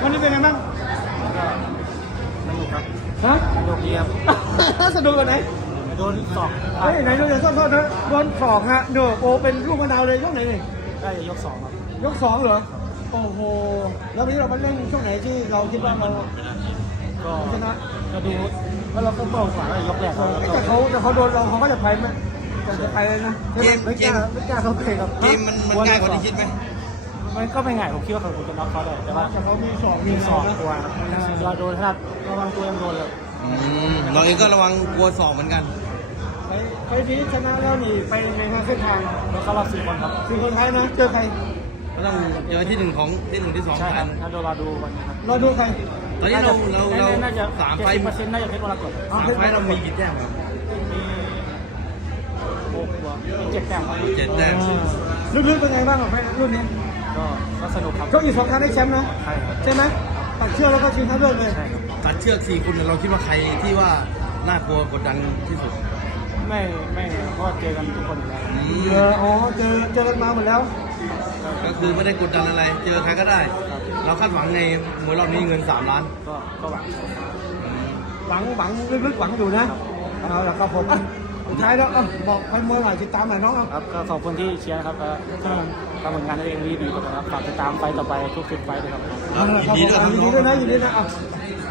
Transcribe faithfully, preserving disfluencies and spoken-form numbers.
วันนี้เป็นไงบ้างก็สนุกครับฮะสนุกดีครับสนุกกันไหนโดนสองเฮ้ยไหนโดนโทษโทษนะโดนสองฮะเนอะโอเป็นลูกมะนาวเลยยกไหนนี่ได้ยกสองครับยกสองเหรอโอ้โหแล้ววันนี้เราไปเล่นช่วงไหนที่เราคิดว่าเราก็ชนะก็ดูแล้วเราก็เบากว่าแล้วยกแรกเอเราอก็แต่เขาแต่เขาโดนเราเขาก็จะไปไหมจะไปเลยนะใช่ไหมไม่กล้าไม่กล้าเขาเพลงครับเกมมันมันง่ายกว่าที่คิดไหมมันก็ไม่ง่ายผมคิดว่าเขาคงจะน็อกเขาได้แต่ว่าแต่เขามีสองมีสองนะตัวเราโดนขนาดระวังตัวยังโดนเลยอืมเราเองก็ระวังกลัวสอบเหมือนกันไปไปที่ชนะแล้วนี่ไปในทางเส้นทางแล้วเขารอบสี่คนครับคือคนไทยนะเจอใครก็ต้องเจอที่หนึ่งของที่หนึ่งที่สองใช่คกัรับนถ้าโดนเราดูวันนี้ครับเราดูใครตอนนี้เราเราเราน่าจะสามเจ็ดไฟสิบล์เปอร์เซ็นต์น่าจะเพชรมรกตสามไฟล์เรามีกี่แต้มครับมีหกตัวมีเจ็ดแต้มครับเจ็ดแต้มลึกๆเป็นไงบ้างของแม่รุ่นนี้ก็ก็สนุกครับชกอีกสองครั้งได้แชมป์นะใช่ครับใช่ไหมตัดเชือกแล้วก็ชิงชนะเลิศเลยใช่ครับตัดเชือกสี่คนเราคิดว่าใครที่ว่าน่ากลัวกดดันที่สุดไม่ไม่เพราะว่าเจอกันทุกคนอยู่แล้วอืเอมออ๋อเจอเจอกันมาหมดแล้วก็คือไม่ได้กดดันอะไร เจอใครก็ได้ เราคาดหวังในมวยรอบนี้เงินสามล้านก็ก็หวังหวังหวังลึกๆหวังอยู่นะเอาละครับผมอ่ะสุดท้ายแล้วอ่ะบอกไปมวยหน่อยติดตามหน่อยน้องเอาครับก็ขอบคุณที่เชียร์นะครับก็ทำผลงานตัวเองดีดีนะครับฝากติดตามไฟต่อไปทุกๆไฟเลยครับครับยินดีด้วยครับยินน้ดีองด้วยนะยินดีด้วยนะอ่ะ